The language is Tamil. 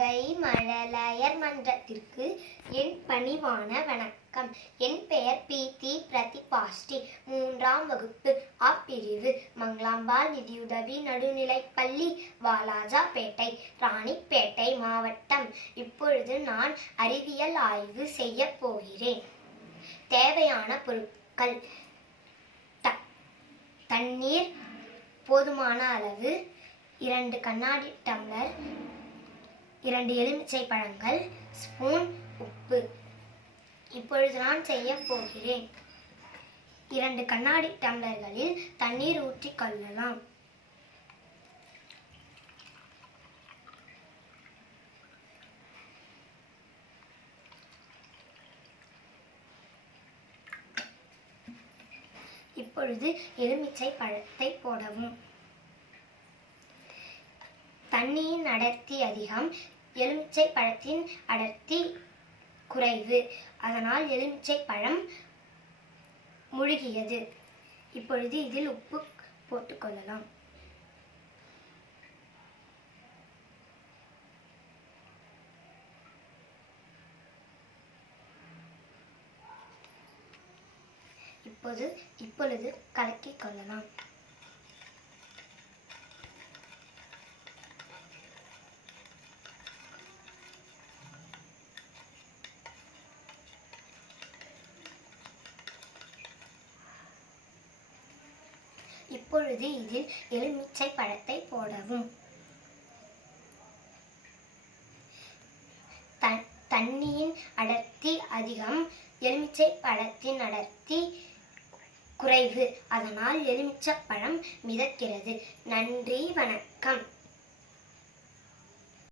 வாகை மழலையர் மன்றத்திற்கு என் பணிவான வணக்கம். என் பெயர் பி. தி பிரதிபாஷ்டி. மூன்றாம் வகுப்பு அப்பிரிவு மங்களாம்பாள் நிதியுதவி நடுநிலைப் பள்ளி வாலாஜாபேட்டை ராணிப்பேட்டை மாவட்டம். இப்பொழுது நான் அறிவியல் ஆய்வு செய்ய போகிறேன். தேவையான பொருட்கள் த- தண்ணீர் போதுமான அளவு இரண்டு கண்ணாடி டம்ளர் இரண்டு எலுமிச்சை பழங்கள் ஸ்பூன் உப்பு. இப்பொழுது நான் செய்ய போகிறேன். இரண்டு கண்ணாடி டம்ளர்களில் தண்ணீர் ஊற்றிக் கொள்ளலாம். இப்பொழுது எலுமிச்சை பழத்தை போடவும். தண்ணியின் அடர்த்தி அதிகம் எலுமிச்சை பழத்தின் அடர்த்தி குறைவு. அதனால் எலுமிச்சை பழம் முழுகியது. இப்பொழுது இதில் உப்பு போட்டுக்கொள்ளலாம் இப்போது இப்பொழுது கலக்கிக் கொள்ளலாம். இப்பொழுது இதில் எலுமிச்சை பழத்தை போடவும். த- தண்ணியின் அடர்த்தி அதிகம் எலுமிச்சை பழத்தின் அடர்த்தி குறைவு. அதனால் எலுமிச்சை பழம் மிதக்கிறது. நன்றி வணக்கம்.